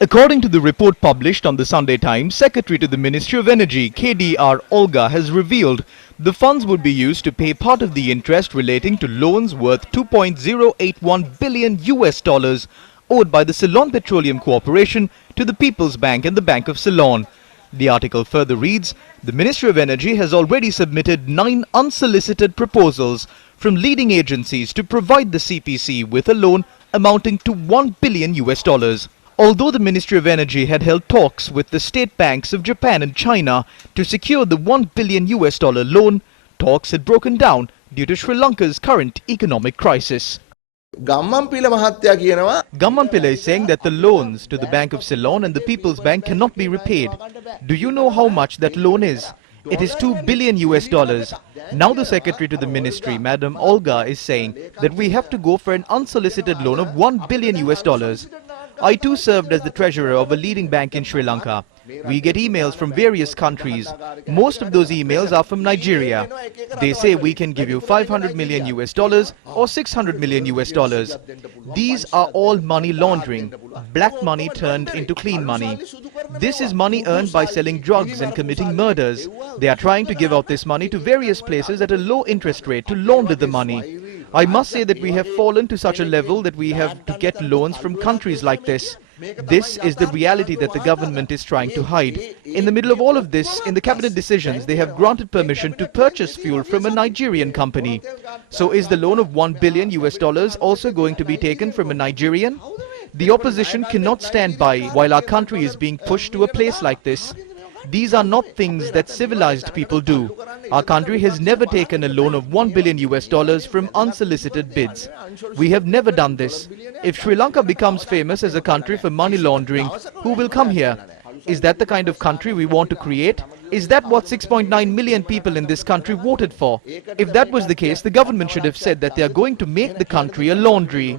According to the report published on the Sunday Times, Secretary to the Ministry of Energy, KDR Olga, has revealed the funds would be used to pay part of the interest relating to loans worth $2.081 billion owed by the Ceylon Petroleum Corporation to the People's Bank and the Bank of Ceylon. The article further reads, the Ministry of Energy has already submitted 9 unsolicited proposals from leading agencies to provide the CPC with a loan amounting to $1 billion. Although the Ministry of Energy had held talks with the state banks of Japan and China to secure the $1 billion loan, talks had broken down due to Sri Lanka's current economic crisis. Gammanpilla is saying that the loans to the Bank of Ceylon and the People's Bank cannot be repaid. Do you know how much that loan is? It is $2 billion. Now the Secretary to the Ministry, Madam Olga, is saying that we have to go for an unsolicited loan of $1 billion. I too served as the treasurer of a leading bank in Sri Lanka. We get emails from various countries. Most of those emails are from Nigeria. They say we can give you $500 million or $600 million. These are all money laundering, black money turned into clean money. This is money earned by selling drugs and committing murders. They are trying to give out this money to various places at a low interest rate to launder the money. I must say that we have fallen to such a level that we have to get loans from countries like this. This is the reality that the government is trying to hide. In the middle of all of this, in the cabinet decisions, they have granted permission to purchase fuel from a Nigerian company. So is the loan of $1 billion also going to be taken from a Nigerian? The opposition cannot stand by while our country is being pushed to a place like this. These are not things that civilized people do. Our country has never taken a loan of $1 billion from unsolicited bids. We have never done this. If Sri Lanka becomes famous as a country for money laundering, who will come here? Is that the kind of country we want to create? Is that what 6.9 million people in this country voted for? If that was the case, the government should have said that they are going to make the country a laundry.